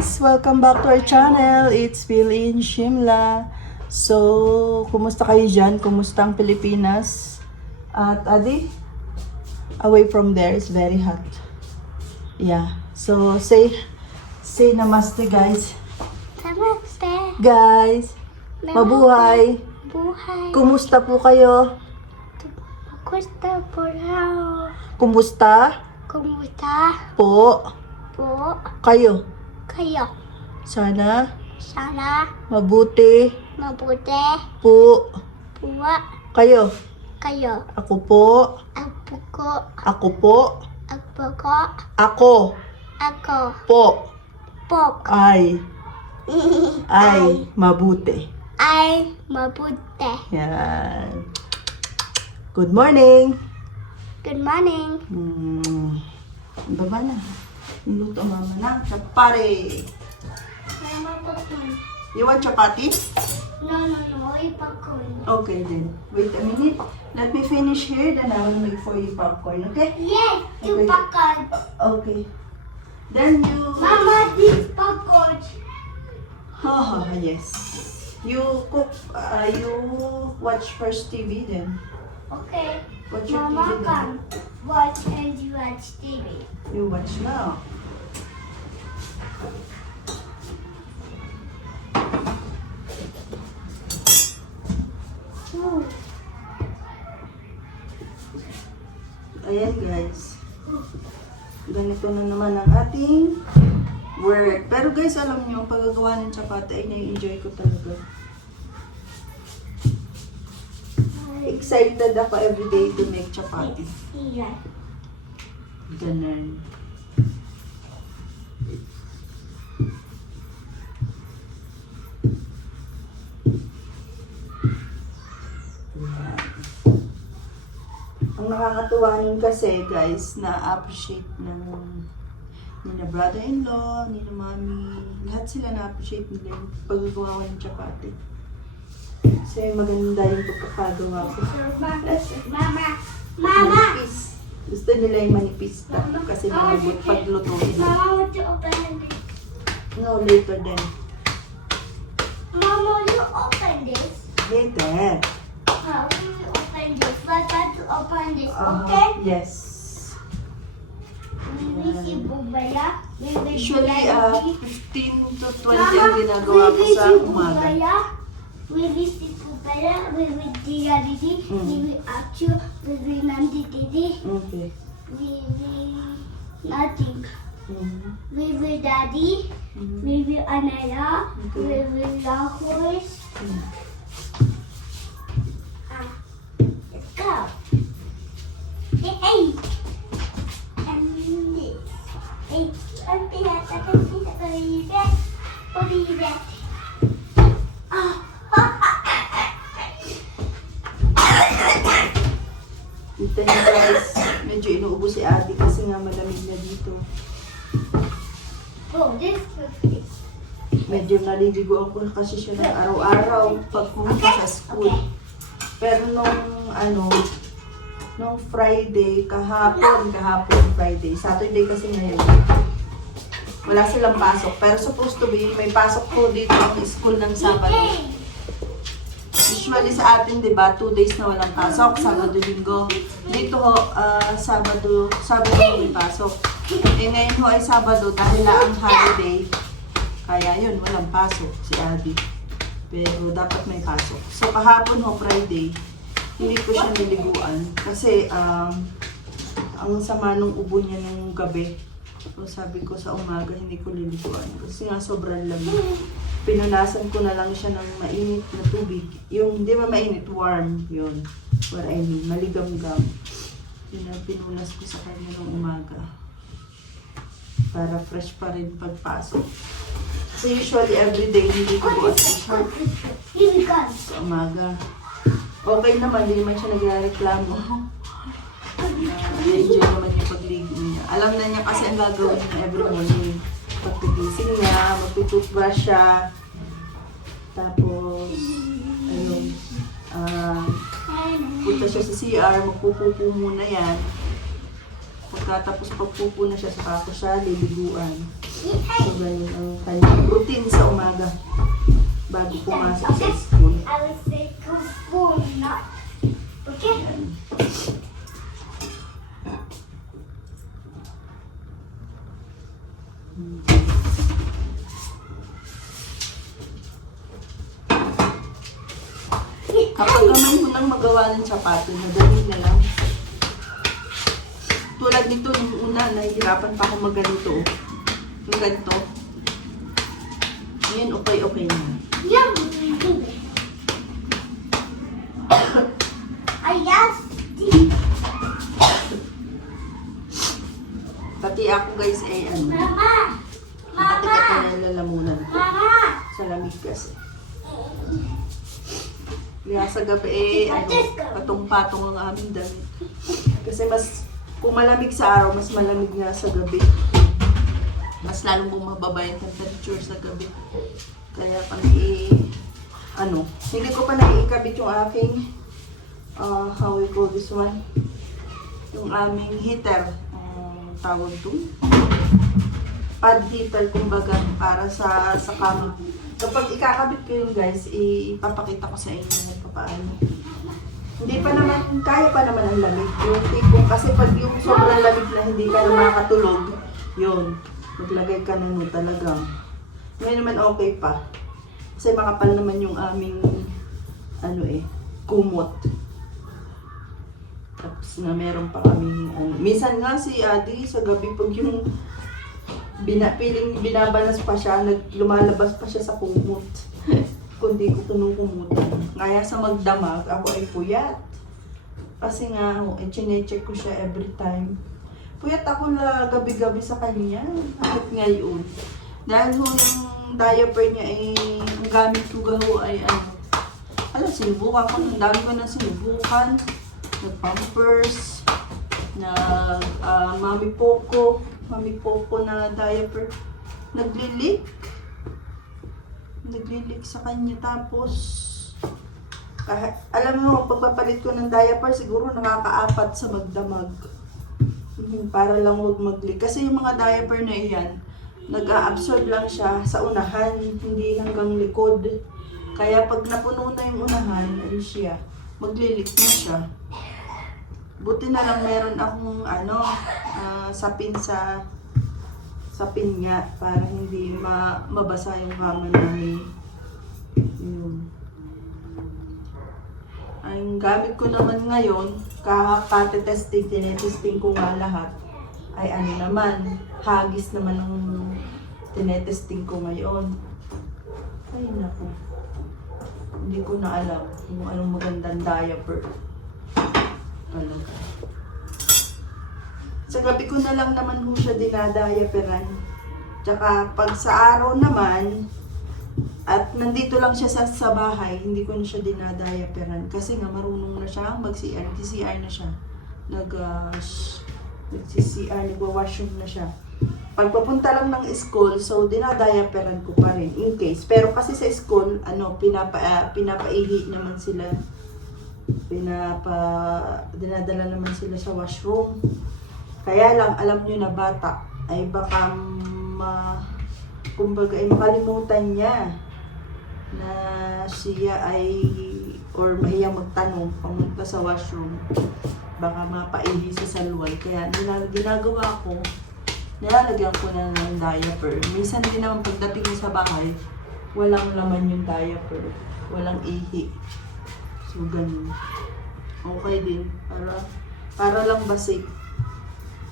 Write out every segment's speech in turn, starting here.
guys! Welcome back to our channel. It's Phil in Shimla. So, kumusta kayo dyan? Kumusta ang Pilipinas? At Adi, away from there, it's very hot. Yeah. So, say namaste guys. Namaste. Guys, mabuhay. Buhay. Kumusta po kayo? Kumusta po raw? Kumusta Kumusta po po kayo? kayo? Sana Sana mabuti mabuti po po kayo. kayo. Ako po. Apo ko. Ako po. Apo ko. Ako Ako. po Pok. ay mabuti. Ay mabuti. Yan. Good morning. Good morning. Baba na. Niluto mama ng chapati. Mama popcorn. You want chapati? No. Popcorn. Okay then. Wait a minute. Let me finish here, then I will make for you popcorn, okay? Yes, two Okay. popcorn. Okay. Then you... Mama, this popcorn. Yes. You cook, you watch first TV then. Okay. Watch your Mama TV then. can watch and you watch TV. You watch now. Ayan guys. Ganito na naman ang ating work. Pero guys, alam nyo, ang paggagawa ng chapati ay na-enjoy ko talaga. Excited ako everyday to make chapati. Yeah. Ganun. Ang nakakatuwa nun kasi guys, na-appreciate ng nila brother-in-law, nila mami, lahat sila na-appreciate nila yung paggagawa ko ng chapati. Kasi maganda yung pagkakagawa ko. Mama. Manipis. Gusto nila yung manipis na kasi malambot paglutuin. Mama, would you open this? No, later then. Mama, will you open this? Later. How will you open this? But I to open this, okay? Yes. We will see Bubaya. We will Usually, see 15 to 20 ang ginagawa ko sa umaga. We will see Bubaya. We will Diya Didi. We will Achu. We will Nandi Didi. Okay. We will nothing. Mhm. We will Daddy. We will Anaya. We will Rahul. Let's go. Hey. And this. Hey. And this. Kita niyo guys, medyo inuubo si ate kasi nga malamig na dito. Oh, this is Medyo naliligo ako kasi siya ng araw-araw pag pumunta sa school. Pero nung Friday, kahapon Friday, Saturday kasi ngayon, wala silang pasok. Pero supposed to be, may pasok po dito ang school ng Sabado. Usually sa atin, di ba, 2 days na walang pasok, Sabado, Linggo. Dito ho, Sabado may pasok. Ngayon ho ay Sabado dahil na ang holiday. Kaya yun, walang pasok si Adi. Pero dapat may pasok. So kahapon ho, Friday, hindi ko siya niliguan. Kasi ang sama nung ubo niya nung gabi. So sabi ko sa umaga, hindi ko niliguan. Kasi nga sobrang lamig. Pinunasan ko na lang siya ng mainit na tubig. Yung hindi ba mainit, warm. Yun. What I mean, maligam-gam. Yun ang pinunas ko sa kanya ng umaga. Para fresh pa rin pagpasok. So usually everyday hindi ko bukas siya sa umaga. Okay naman, hindi naman siya nagreklamo. Enjoy naman yung pagligo niya. Alam na niya kasi ang gagawin niya every morning. Pagtigising niya, magtutoothbrush siya. Tapos, punta siya sa CR, magpupupo muna yan. Pagkatapos pagpupo na siya, saka ko siya liliguan. So, ganun ang kanyang routine sa umaga bago pumasok sa school. I will say spoon, not. Okay? Kapag kamay mo nang magawa ng sapato, madali na lang. Tulad nito, nung una, nahihirapan pa ako magganito. Yung ganito. Ngayon, okay na. Yum. I asked. Pati ako guys, ano, Mama. pati Mama. ka nalalamunan Mama. sa lamig kasi. Kaya sa gabi, patong-patong ang aming damit. Kasi kung malamig sa araw, mas malamig nga sa gabi. Mas lalong bumababa yung temperature sa gabi. Kaya hindi ko pa naiikabit yung aking, how we call this one? Yung aming heater. Tawag doon. Pad heater, kumbaga, para sa kama. Kapag ikakabit ko yun guys, ipapakita ko sa inyo kung paano. Hindi pa naman, kaya pa naman ang lamig. Yung tipong, kasi pag yung sobrang lamig na hindi ka na makatulog, yun, maglagay ka na nun talagang. Ngayon naman okay pa. Kasi makapal naman yung aming, kumot. Tapos na meron pa kami, minsan nga si Adi sa gabi pag yung binabanas pa siya, lumalabas pa siya sa kumot. Kundi ko kinukumutan. Kaya sa magdamag, ako ay puyat. Kasi nga, chinecheck ko siya every time. Puyat ako na gabi-gabi sa kanya. Bakit ngayon? Dahil yung diaper niya ay, ang gamit ko gaho ay sinubukan ko. Ang dami ko na sinubukan. Nag-pampers, Mami Poco na diaper. Naglilik sa kanya. Tapos, alam mo, pagpapalit ko ng diaper, siguro nakaka-4 sa magdamag. Para lang huwag mag-leak. Kasi yung mga diaper na iyan, nag-a-absorb lang siya sa unahan, hindi hanggang likod. Kaya pag napuno na yung unahan, maglilik na siya. Buti na lang meron akong sapin sapin nga para hindi mabasa yung kama namin. Yun. Ang gamit ko naman ngayon, tinetesting ko nga lahat, ay hagis naman ang tinetesting ko ngayon. Ay naku. Hindi ko na alam kung anong magandang diaper. Sa gabi ko na lang naman siya dinadayaperan. Tsaka pag sa araw naman, at nandito lang siya sa bahay, hindi ko na siya dinadayaperan. Kasi nga marunong na siya mag-CR. Nag-CR na siya. Nag-CR, nagwa-washroom na siya. Pag papunta lang ng school, so dinadayaperan ko pa rin in case. Pero kasi sa school, pinapaihi naman sila. Dinadala naman sila sa washroom. Kaya lang, alam nyo na bata, ay baka makalimutan niya na siya or mahiyang magtanong pamunta sa washroom. Baka mapaihi sa salway. Kaya ginagawa ko, nilalagyan ko na ng diaper. Minsan din naman pagdating sa bahay, walang laman yung diaper. Walang ihi. So, ganun. Okay din. Para lang basic.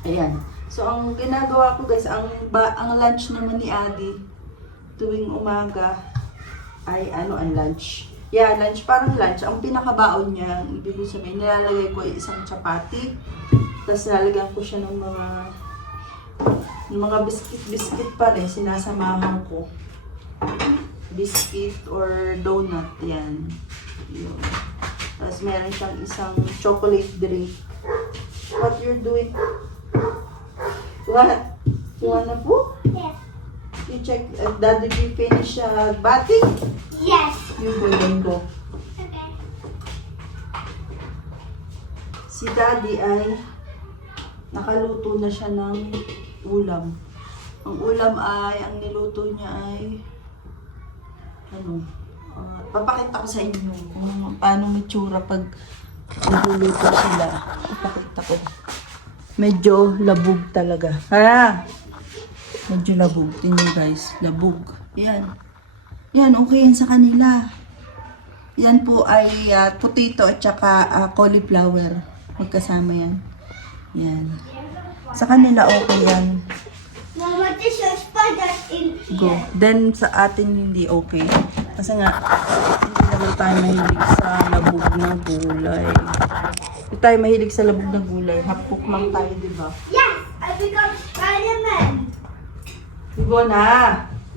Ayan. So, ang ginagawa ko guys, ang lunch naman ni Adi tuwing umaga ay ang lunch. Yeah, lunch. Parang lunch. Ang pinakabaon niya, ibig sabihin, nilalagay ko ay isang chapati. Tapos nilalagyan ko siya ng mga biscuit pa rin. Sinasamahan ko. Biscuit or donut. Yan. Yun. Tapos meron siyang isang chocolate drink. What you're doing? What? You wanna po? Yes. You check, did you finish bathing? Yes. You go, then go. Okay. Si Daddy ay nakaluto na siya ng ulam. Ang ulam ay, ang niluto niya ay, papakita ko sa inyo kung paano itsura pag niluluto sila. Papakita ko. Medyo labog talaga. Medyo labog. Tingnan guys, labog. Yan. Yan, okay yan sa kanila. Yan po ay potato at saka cauliflower. Magkasama yan. Yan. Sa kanila okay yan. Mama, this is spider in Go. here. Then sa atin hindi okay. Kasi nga, hindi naman tayo mahilig sa labog na gulay. Hindi tayo mahilig sa labog na gulay. Hapok lang tayo, di ba? Yes, I become Spider-Man. Go na!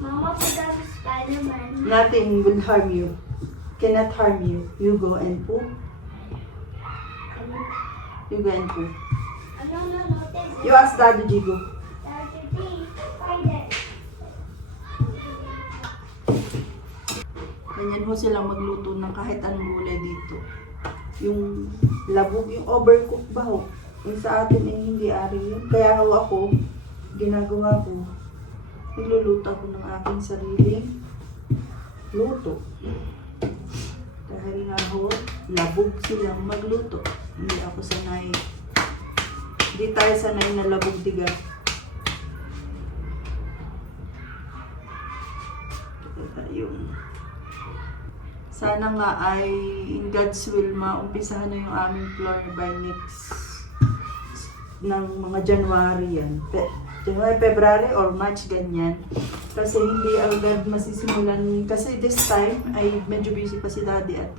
Mama become Spider-Man. Nothing will harm you. Cannot harm you. You go and poo. You go and poo. No, this is You ask Daddy Jigo. spider. Ganyan ho silang magluto ng kahit anong gulay dito. Yung labog, yung overcook ba ho? Yung sa atin ay hindi ari yun. Kaya ho ako, ginagawa ko, nagluluto ako ng aking sariling luto. Dahil nga ho, labog silang magluto. Hindi ako sanay. Hindi tayo sanay na labog diga. Yung sana nga ay in God's will maumpisahan na yung aming floor by next ng mga January yan. January, February or March ganyan. Kasi hindi agad masisimulan. Kasi this time ay medyo busy pa si Daddy at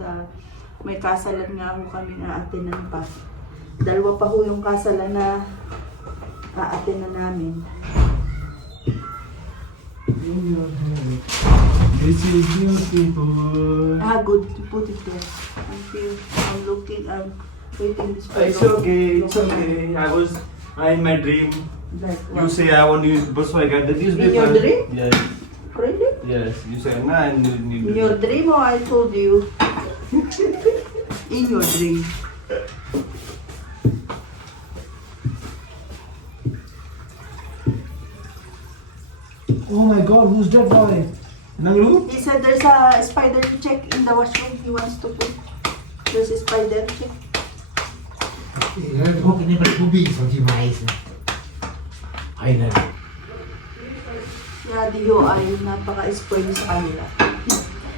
may kasalan nga ako kami na atinan pa. Dalawa pa ho yung kasalan na atinan namin. This is beautiful. Good. Put it there. I'm looking, I'm waiting this for It's long- okay, it's long okay. I in my dream. time. Like You what? say I want to use bus, so I got the newspaper. your dream? Yes. Really? Yes. You say nah, I need In your dream or I told you? In your dream. Oh my God, who's that boy? Nanglu? He said there's a spider check in the washroom. He wants to put. There's a spider check. Huwag ka naman tubig sa mais. Ay na. Daddy ho ay napaka-spoil sa kanila.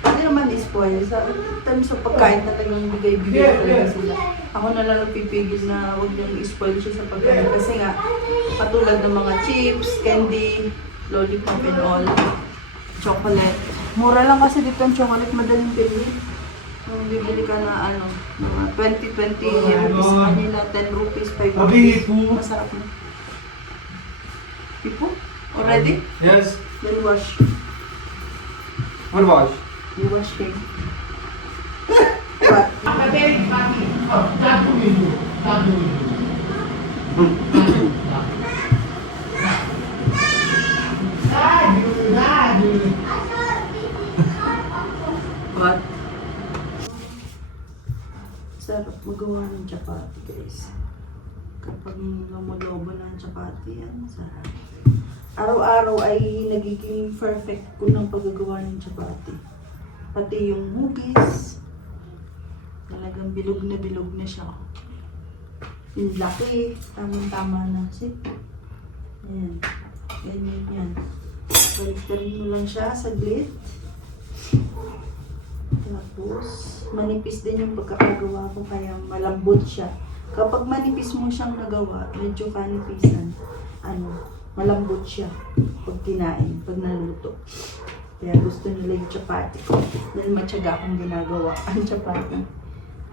Hindi naman spoil. Sa terms of pagkain talagang bigay-bigay talaga sila. Ako na lang pipigil na huwag niyang spoil siya sa pagkain. Kasi nga, katulad ng mga chips, candy, lollipop and all, chocolate. Mura lang kasi dito ang chocolate, madaling bilhin. Kung bibili ka na mga 20 rupees sa kanila, 10 rupees, 5 Abi, rupees. Ipo. Masarap na. Ipo? Already? Yes. Then wash. What wash? You wash him. What? What? Sarap magawa ng chapati, guys. Kapag lumolobo ng chapati, yan, sarap. Araw-araw ay nagiging perfect ko ng paggagawa ng chapati. Pati yung hugis, talagang bilog na siya. Yung laki, tamang-tama na. See? Ayan. Ganyan yan. Baliktarin mo lang siya, saglit. Tapos, manipis din yung pagkakagawa ko, kaya malambot siya. Kapag manipis mo siyang nagawa, medyo kanipisan, malambot siya pag kinain, pag naluto. Kaya gusto nila yung chapati ko. Dahil matyaga akong ginagawa ang chapati.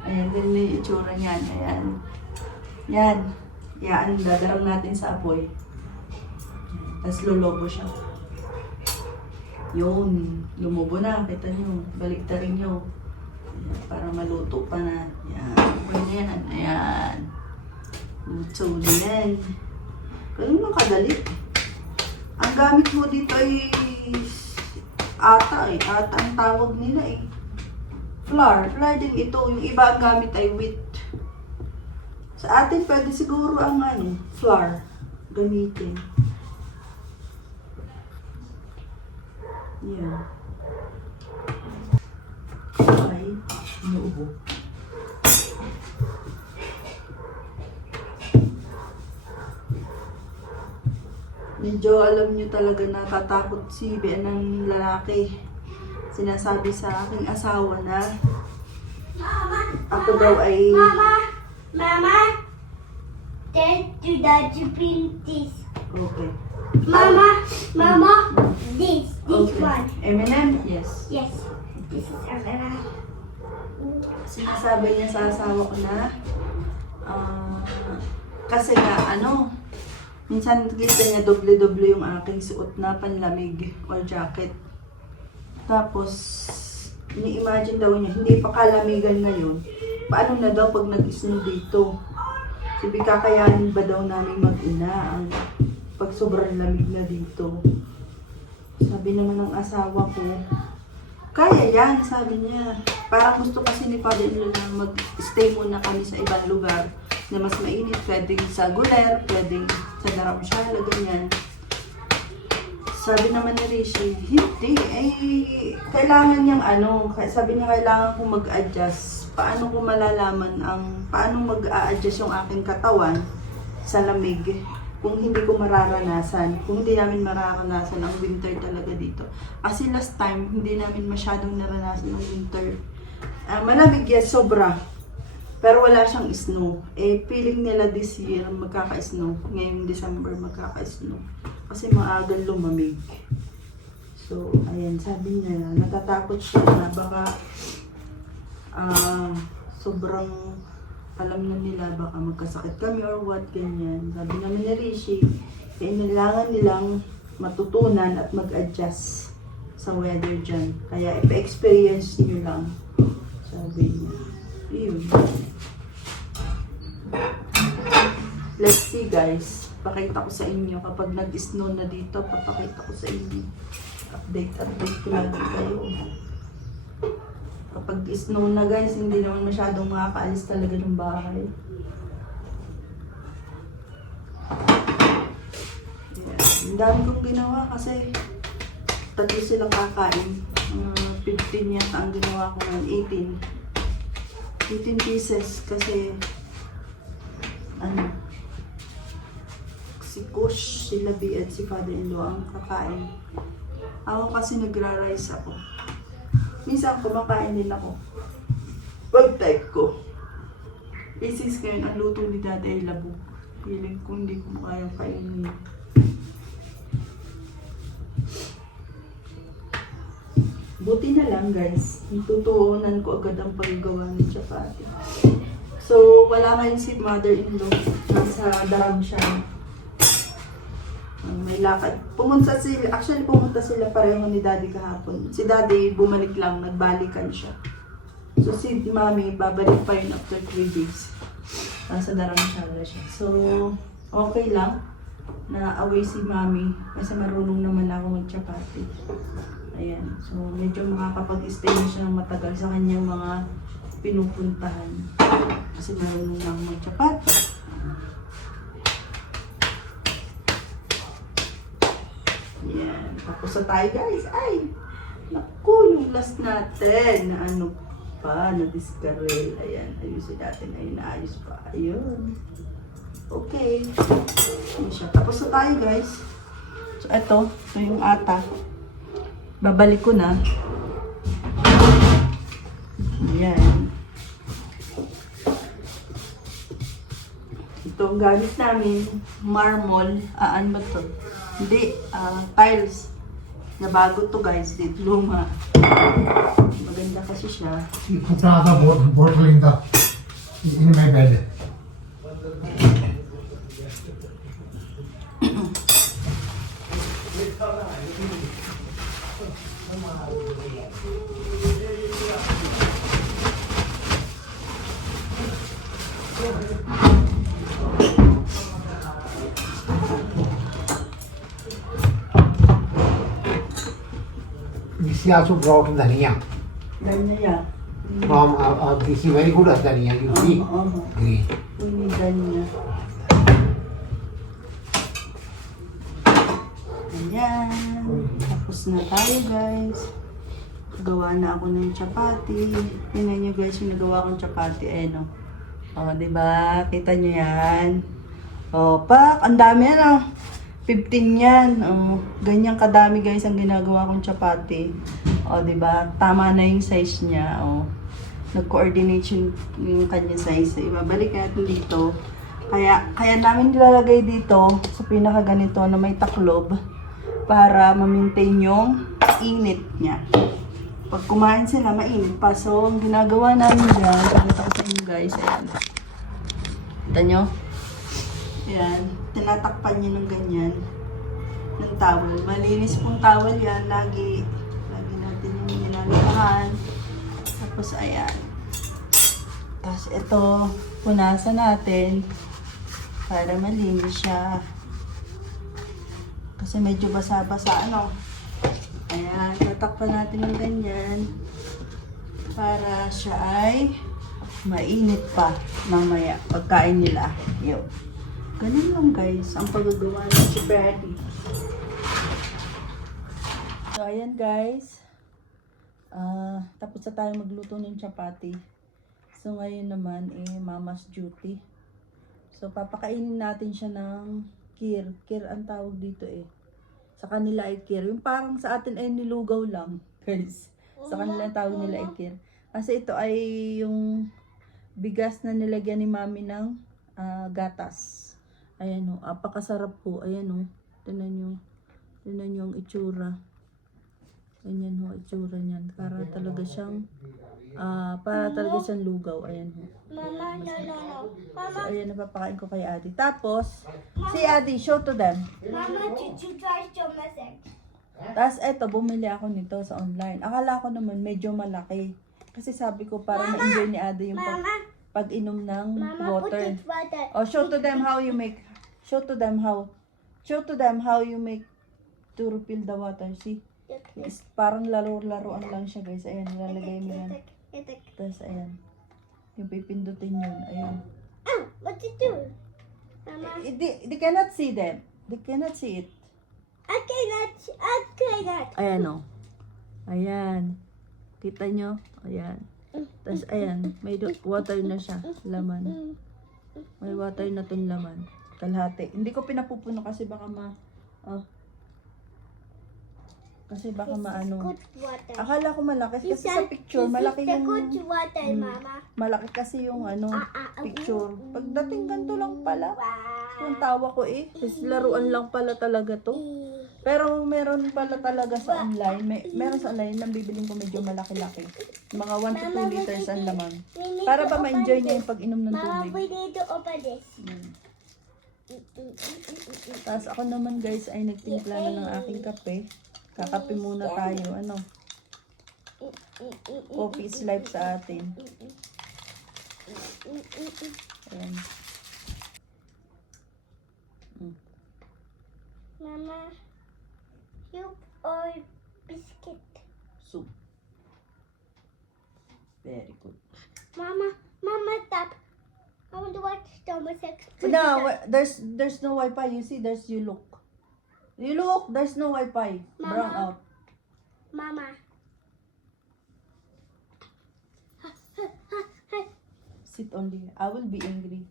Ayan, din yung itsura niyan. Ayan. Yan. Yan, dadarang natin sa apoy. Tapos lolobo siya. Yun, lumubo na. Kita nyo, baliktarin nyo. Ayan, para maluto pa na. Yan, pwede yan. Ayan. Luto na yan. Ganun lang kadali. Ang gamit mo dito ay ata ang tawag nila eh. Flour. Flour din ito. Yung iba ang gamit ay wheat. Sa atin pwede siguro ang flour gamitin. Yan. Okay. Inuubo. Medyo alam nyo talaga natatakot si Ben ng lalaki. Sinasabi sa aking asawa na ako daw ay Mama, there's to the this. okay. Mama, this Okay. one. M&M? Yes. Yes, this is M&M. Sinasabi niya sa asawa ko na kasi nga minsan kita niya doble-doble yung aking suot na panlamig or jacket. Tapos ini-imagine daw niya hindi pa kalamigan ngayon. Paano na daw pag nag-snow dito? Sabi kakayanin ba daw namin mag-ina ang pag sobrang lamig na dito? Sabi naman ng asawa ko, kaya yan, sabi niya. Parang gusto kasi ni Father-in-law na mag-stay muna kami sa ibang lugar na mas mainit. Pwedeng sa Guler, pwedeng sa Dharamshala, ganyan. Sabi naman ni Rishi, hindi, kailangan niyang sabi niya kailangan kong mag-adjust. Paano ko malalaman paano mag-a-adjust yung aking katawan sa lamig kung hindi ko mararanasan, kung hindi namin mararanasan ang winter talaga dito. Kasi last time, hindi namin masyadong naranasan ang winter. Malamig yes, sobra. Pero wala siyang snow. Feeling nila this year magkaka-snow. Ngayong December magkaka-snow. Kasi maagang lumamig. So, ayan, sabi niya, natatakot siya na baka sobrang alam na nila baka magkasakit kami or what, ganyan. Sabi naman ni Rishi, kailangan nilang matutunan at mag-adjust sa weather dyan. Kaya ipa-experience nyo lang. Sabi niya. Yun. Let's see guys. Pakita ko sa inyo. Kapag nag-snow na dito, papakita ko sa inyo. Update ko lang kayo. Kapag snow na guys, hindi naman masyadong makakaalis talaga ng bahay. Yeah. Ang dami kong ginawa kasi tatlo silang kakain. 15 yata ang ginawa ko ngayon, 18 pieces kasi si Kush, si Labi at si Father-in-law ang kakain. Ako kasi nagra-rice ako. Minsan kumakain din ako. Pag type ko. Isis ngayon, ang luto ni Daddy ay labo. Feeling ko hindi ko kayang kainin. Buti na lang guys. Tutuunan ko agad ang paggawa ng chapati. So, wala ngayon si mother-in-law. Nasa Dharamshala. May lakad. Pumunta sila pareho ni Daddy kahapon. Si Daddy bumalik lang, nagbalikan siya. So si Mami babalik pa yun after 3 days. Nasa Dharamshala siya. So okay lang na away si Mami kasi marunong naman ako mag-chapati. Ayan. So medyo makakapag-stay na siya ng matagal sa kanyang mga pinupuntahan. Kasi marunong lang mag-chapati. Yan. Tapos na tayo guys. Ay! Naku, yung last natin na na discarrel. Ayan. Ayusin natin. Ayun, naayos pa. Ayun. Okay. Ayun siya. Tapos na tayo guys. So, ito yung ata. Babalik ko na. Ayan. Ito ang gamit namin. Marmol. Ano ba ito? Hindi, tiles. Na bago to guys, dito luma. Maganda kasi siya. You put another bottle in my bed. This is also brought dhania Danya. from this is very good dhania. You see, green. Ini danya. Ayan. Tapos Tapos na tayo guys. Gawa na ako ng chapati. Tingnan nyo guys yung nagawa kong chapati. Ayan o. O, diba? Kita nyo yan. O, pak! Ang dami yan o. 15 yan. O, ganyan kadami guys ang ginagawa kong chapati. O, diba? Tama na yung size niya. O, nag-coordinate yung kanya size. Ibabalik natin dito. Kaya namin nilalagay dito sa pinaka ganito na may taklob para ma-maintain yung init niya. Pag kumain sila, mainit pa. So, ang ginagawa namin dyan, pakita ko sa inyo guys, ayan. Kita nyo? Ayan. Tinatakpan nyo ng ganyan. Ng towel. Malinis pong towel yan. Lagi natin yung nilalagahan. Tapos, ayan. Tapos, ito, punasan natin para malinis siya. Kasi medyo basa-basa, ano. Ayan, tatakpan natin ng ganyan para siya ay mainit pa mamaya pagkain nila. Yo. Ganun lang guys, ang paggagawa ng chapati. So, ayan guys. Tapos na tayo magluto ng chapati. So, ngayon naman, mama's duty. So, papakainin natin siya ng kir. Kir ang tawag dito Sa kanila ay kir. Yung parang sa atin ay nilugaw lang, guys. Sa kanila ang tawag nila ay kir. Kasi ito ay yung bigas na nilagyan ni mami ng gatas. Ayan o. Apakasarap po. Ayan o. Tignan nyo. Tignan nyo ang itsura. Ayan o. Itsura niyan. Para talaga siyang lugaw. Ayan o. Mama, no. Mama, So, ayan, napapakain ko kay Adi. Tapos, si Adi, show to them. Mama, did you try your message? Tapos, eto, bumili ako nito sa online. Akala ko naman medyo malaki. Kasi sabi ko, para ma-enjoy ni Adi yung pag-inom ng Mama, water. put it water. Oh, show to them how you make to refill the water. See? It's parang laro-laruan lang siya, guys. Ayan, nilalagay mo yan. Tapos, ayan. Yung pipindutin yun. Ayan. Oh, what did you do? Mama, They cannot see them. They cannot see it. I cannot. Ayan o. Ayan. Kita nyo? Ayan. Tapos ayan. May water na siya. Laman. May water na tong laman. Kalahati. Hindi ko pinapupuno kasi baka kasi baka maano. Good water. Akala ko malaki. Kasi sa picture, malaki the yung good water, Mama. malaki kasi yung picture. Pagdating ganito lang pala. Wow. Yung tawa ko Tapos laruan lang pala talaga to. Pero meron pala talaga sa online. Meron sa online nang bibiling ko medyo malaki-laki. Mga 1 to 2 liters ang laman. Para ba ma-enjoy niya yung pag-inom ng Mama, tubig. we need to open this. Tapos ako naman guys ay nagtimpla na ng aking kape. Kakape muna tayo. Coffee is life sa atin. Ayan. Mama, soup or biscuit? Soup. Very good. Mama, stop. I want to watch Thomas X. No, there's no Wi-Fi. You see, you look. You look, there's no Wi-Fi. Brown out. Mama. Sit only. I will be angry.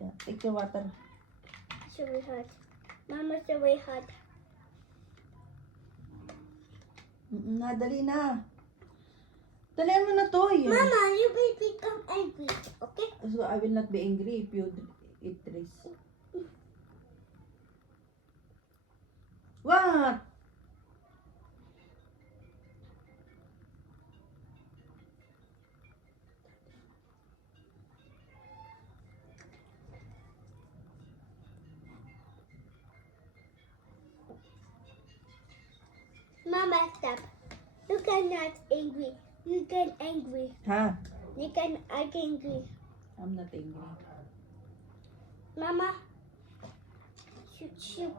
Yeah, take the water. So very hot. Mama, so very hot. Dali na. Dalihan mo na to. Mama, you will become angry, okay? So I will not be angry if you eat this. What? Mama, stop. You cannot angry. You can angry. Ha? I can angry. I'm not angry. Mama. Shoot.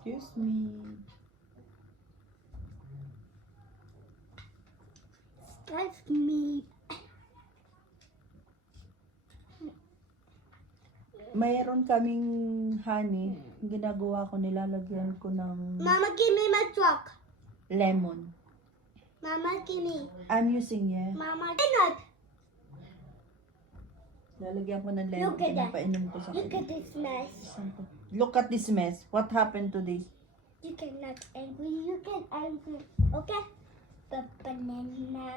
Excuse me. Excuse me. mayroon kaming honey. Ginagawa ko, nilalagyan ko ng Mama, give me my truck. lemon. Mama, give me. I'm using Mama, cannot. Lalagyan ko ng lemon. Look at that. Pinapainom ko sa Look kanya. at this mess. Look at this mess. What happened to this? You cannot angry. You can angry. Okay? The banana.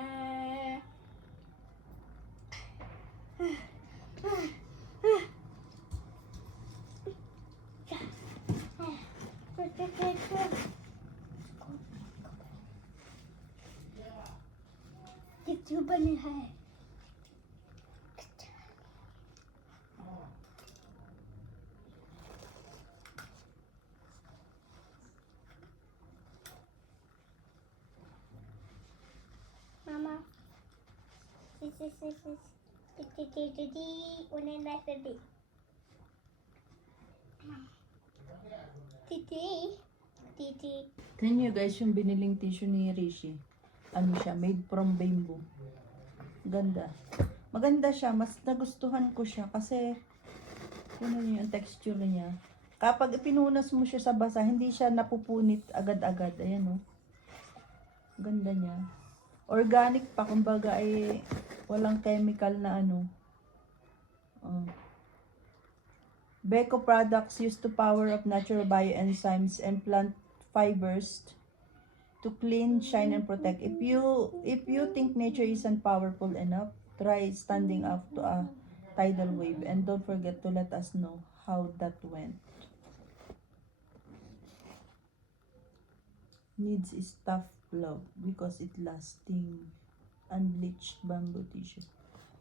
कितनी बनी है Mama, this one and that's a D. Titi. Tingnan nyo guys, yung biniling tissue ni Rishi. Ano siya, made from bamboo. Ganda. Maganda siya, mas nagustuhan ko siya kasi yun yung texture niya. Kapag pinunas mo siya sa basa, hindi siya napupunit agad-agad. Ayan o. Ganda niya. Organic pa, kumbaga ay walang chemical na ano. Beko products used to power up natural bioenzymes and plant fibers to clean, shine, and protect. If you think nature isn't powerful enough, try standing up to a tidal wave and don't forget to let us know how that went. Needs is tough love because it lasting unbleached bamboo tissue.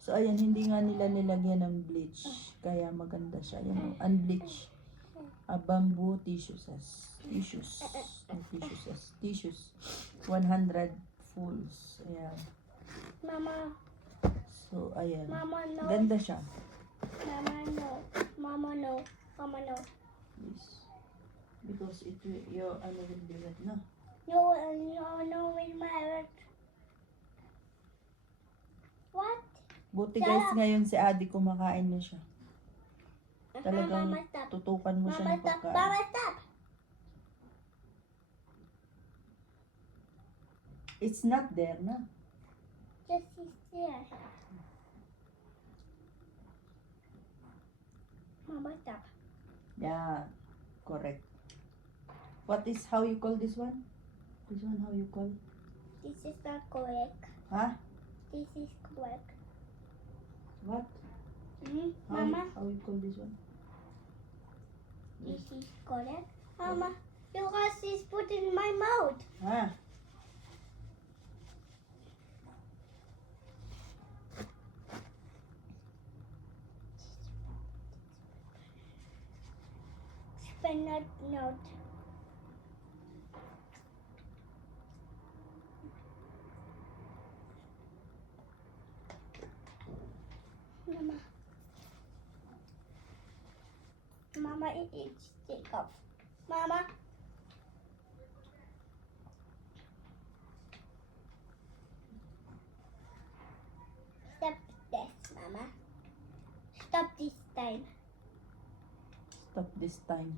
So ayan, hindi nga nila nilagyan ng bleach, kaya maganda siya. Ayan, unbleached bamboo tissues. Tissues. 100 fulls. Ayan. Mama, So ayan. Mama, no. Ganda siya. Mama, no. Mama, no. Mama, no. Yes. Because it will, your ano will be wet na. No, no, with my heart. What? Buti guys ngayon si Adi kumakain na siya. Talagang Mama, stop. tutukan mo siya Mama, ng stop. pagkain. Mama, stop. It's not there na. Just is there. Mama, stop. Yeah, correct. What is, how you call this one? This one how you call? This is not correct. Huh? This is correct. What? How, Mama, how you call this one? this is correct. Mama, you guys is put in my mouth. Ah. Spin not note. Mama. Mama, it is take off. Mama. Stop this, Mama. Stop this time. Stop this time.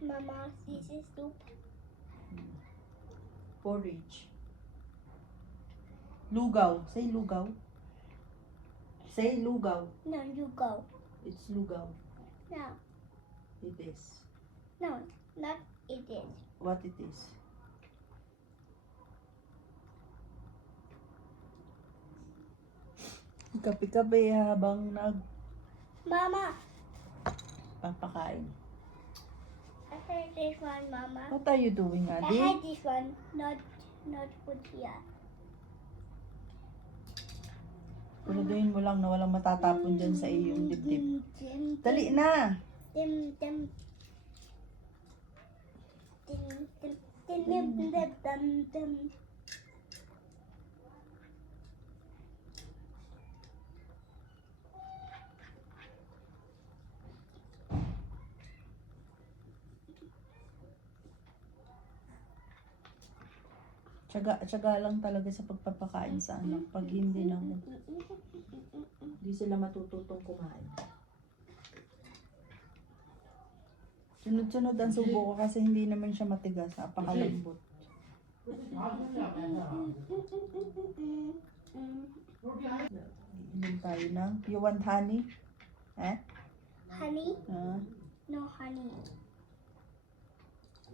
Mama, this is soup. Porridge. Lugaw. Say lugaw. Say lugaw. No, you go. It's lugaw. No, It is. no, not it is. What it is. Kape-kape habang Mama, nagpapakain. I had this one, Mama. What are you doing, I Adi? had this one, not put here. Puluduhin mo lang na walang matatapon dyan sa iyong dibdib. Dali na! Dim, dim. Dim, dim. Dim, dim, dim, dim, dim. Tsaga lang talaga sa pagpapakain sa anak. Pag hindi na, hindi sila matututong kumain. Sunod-sunod ang subo ko kasi hindi naman siya matigas. Napakalambot. Inom tayo ng, you want honey? Eh? Honey? Ah, No honey.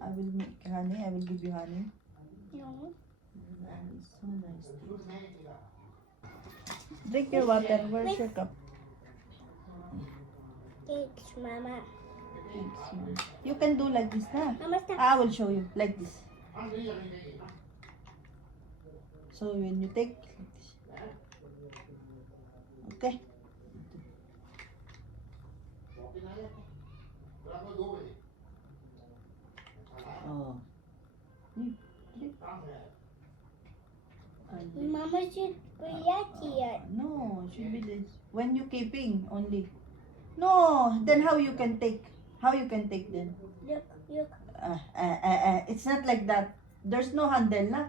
I will make honey. I will give you honey. No. So nice. Drink your water. Where's your cup? Thanks, Mama. Thanks, Mom. You can do like this, na. Mama, stop. I will show you like this. So when you take like this. Okay. Oh. Drink. And Mama should react here. no, should be this. When you keeping only. No, then how you can take? How you can take then? Look, look. It's not like that. There's no handle na.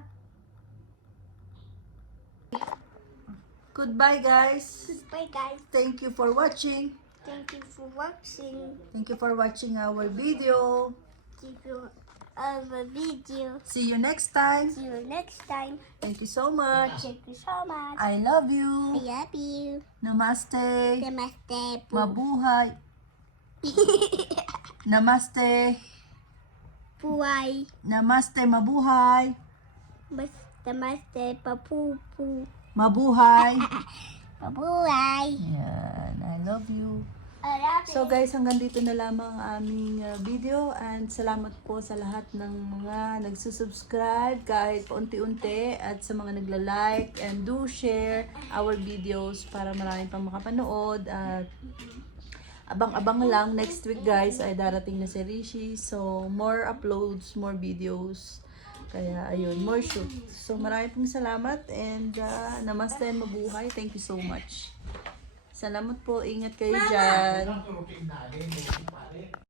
Goodbye guys. Bye, guys. Thank you for watching. Thank you for watching. Thank you for watching our video. Give you a video. See you next time. See you next time. Thank you so much. Thank you so much. I love I you. love you. Namaste. Namaste. Mabuhay. Namaste. Buhay. Namaste, mabuhay. Namaste. Papupu. Mabuhay. Mabuhay. Yan, I love you. I love So guys, hanggang dito na lamang ang aming video and salamat po sa lahat ng mga nagsusubscribe kahit paunti-unti at sa mga nagla-like and do share our videos para marami pang makapanood at abang-abang lang next week guys ay darating na si Rishi, so more uploads, more videos, kaya ayun, more shoot. So marami pong salamat and namaste and mabuhay. Thank you so much. Salamat po, ingat kayo dyan.